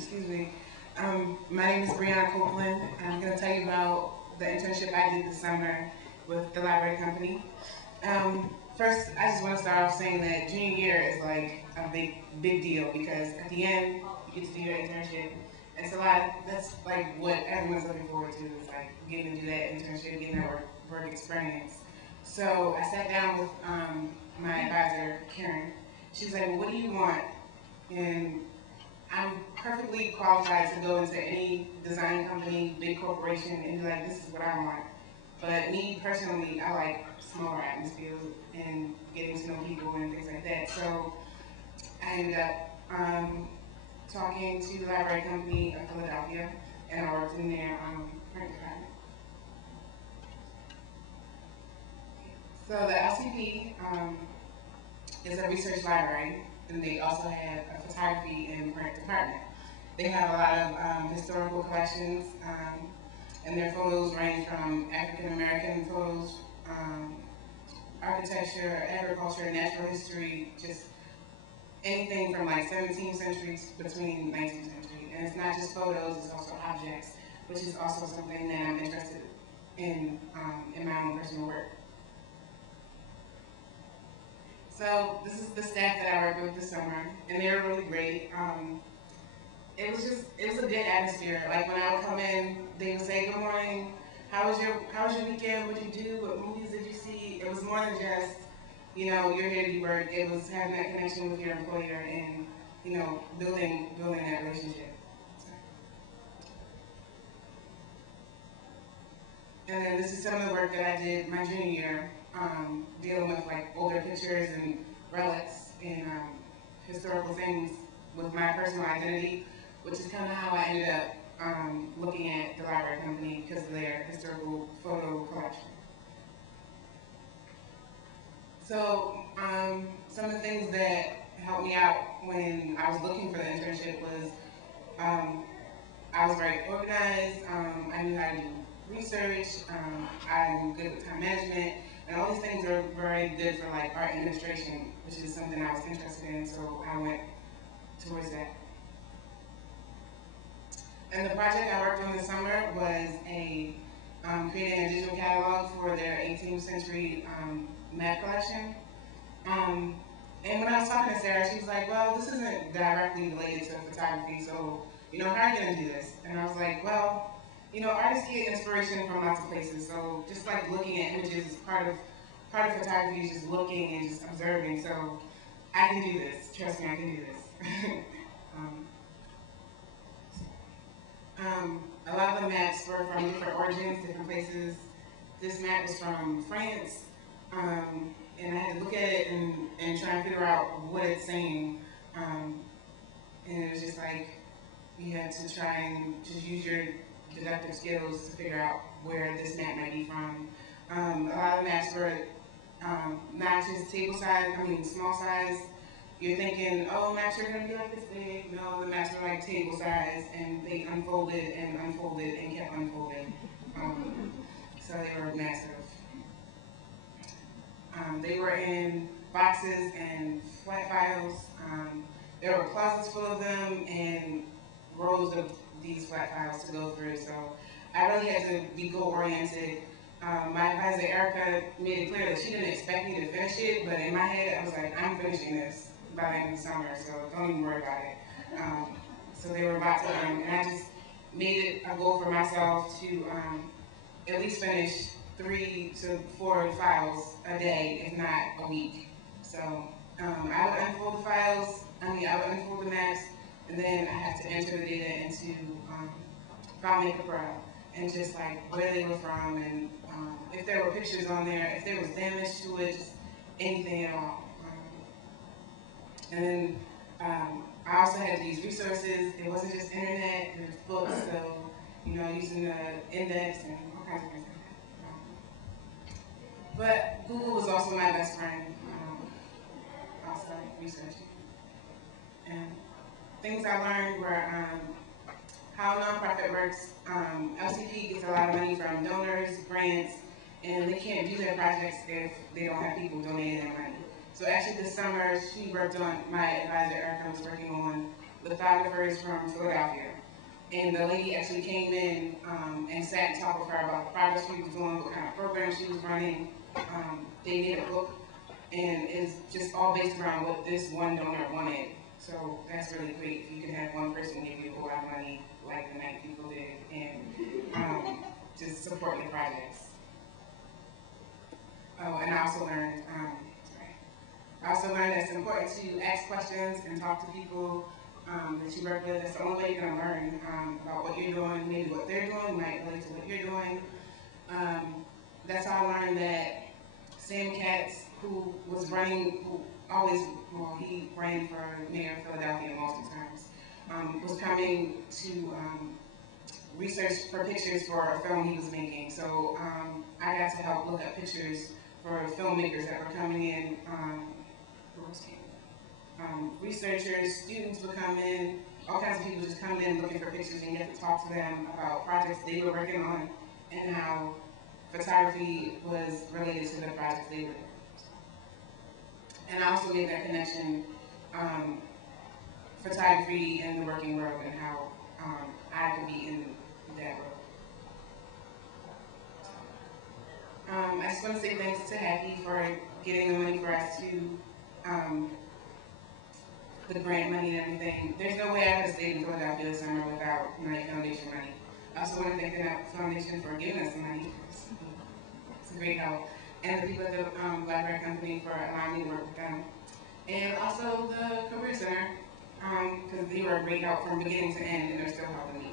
excuse me. My name is Breanna Copeland. I'm going to tell you about the internship I did this summer with the library company. First, I just want to start off saying that junior year is like a big deal because at the end, you get to do your internship. It's a lot, that's like what everyone's looking forward to, is like getting to do that internship, getting that work experience. So I sat down with my advisor, Karen. She was like, well, what do you want? And I'm perfectly qualified to go into any design company, big corporation, and be like, this is what I want. But me personally, I like smaller atmospheres and getting to know people and things like that. So I ended up talking to the library company of Philadelphia, and I worked in their print department. So the LCP is a research library, and they also have a photography and print department. They have a lot of historical collections, and their photos range from African American photos, architecture, agriculture, natural history, just anything from like 17th century between 19th century. And it's not just photos, it's also objects, which is also something that I'm interested in my own personal work. So this is the staff that I worked with this summer, and they were really great. It was a good atmosphere. Like when I would come in, they would say, good morning, how was your weekend, what did you do, what movies did you see? It was more than just, you know, you're here to do work. It was having that connection with your employer and, you know, building that relationship. And then this is some of the work that I did my junior year, dealing with like older pictures and relics and historical things with my personal identity, which is kind of how I ended up looking at the library company because of their historical photo collection. So some of the things that helped me out when I was looking for the internship was I was very organized, I knew how to do research, I'm good with time management, and all these things are very good for like art administration, which is something I was interested in, so I went towards that. And the project I worked on this summer was creating a digital catalog for their 18th century map collection. And when I was talking to Sarah, she was like, well, this isn't directly related to photography, so, you know, how are you going to do this? And I was like, well, you know, artists get inspiration from lots of places, so just like looking at images is part of photography is just looking and just observing, so I can do this. Trust me, I can do this. A lot of the maps were from different origins, different places. This map was from France, and I had to look at it and try and figure out what it's saying. And it was just like, you had to try and just use your deductive skills to figure out where this map might be from. A lot of the maps were not just table size, small size. You're thinking, oh, maps are going to be like this big. No, the maps are like table size, and they unfolded and unfolded and kept unfolding. So they were massive. They were in boxes and flat files. There were closets full of them and rows of these flat files to go through. So I really had to be goal-oriented. My advisor, Erica, made it clear that she didn't expect me to finish it, but in my head, I was like, I'm finishing this by the end of the summer, so don't even worry about it. So they were about to, and I just made it a goal for myself to at least finish 3 to 4 files a day, if not a week. So I would unfold the files, I would unfold the maps, and then I have to enter the data into FileMaker Pro, and just like where they were from, and if there were pictures on there, if there was damage to it, just anything at all. And then I also had to use resources. It wasn't just internet, there was books, so, you know, using the index and all kinds of things like that. But Google was also my best friend, also researching. And things I learned were how a nonprofit works. LCP gets a lot of money from donors, grants, and they can't do their projects if they don't have people donating their money. So actually this summer, my advisor Erica was working on photographers from Philadelphia. And the lady actually came in and sat and talked with her about the project she was doing, what kind of program she was running. They did a book, and it's just all based around what this one donor wanted. So that's really great if you can have one person give you a whole lot of money, like the Knight people did, and just support your projects. Oh, and I also learned, that it's important to ask questions and talk to people that you work with. That's the only way you're going to learn about what you're doing, maybe what they're doing might relate to what you're doing. That's how I learned that Sam Katz, who was running, he ran for mayor of Philadelphia multiple times, was coming to research for pictures for a film he was making. So I got to help look up pictures for filmmakers that were coming in. Researchers, students would come in, all kinds of people just come in looking for pictures, and you have to talk to them about projects they were working on and how photography was related to the projects they were doing. And I also made that connection, photography in the working world and how I could be in that world. I just want to say thanks to Happy for getting the money for us to the grant money and everything. There's no way I could have stayed in Philadelphia this summer without Knight Foundation money. I also want to thank the Knight Foundation for giving us the money. It's a great help. And the people at the Blackberry Company for allowing me to work with them. And also the Career Center, because they were a great help from beginning to end, and they're still helping me.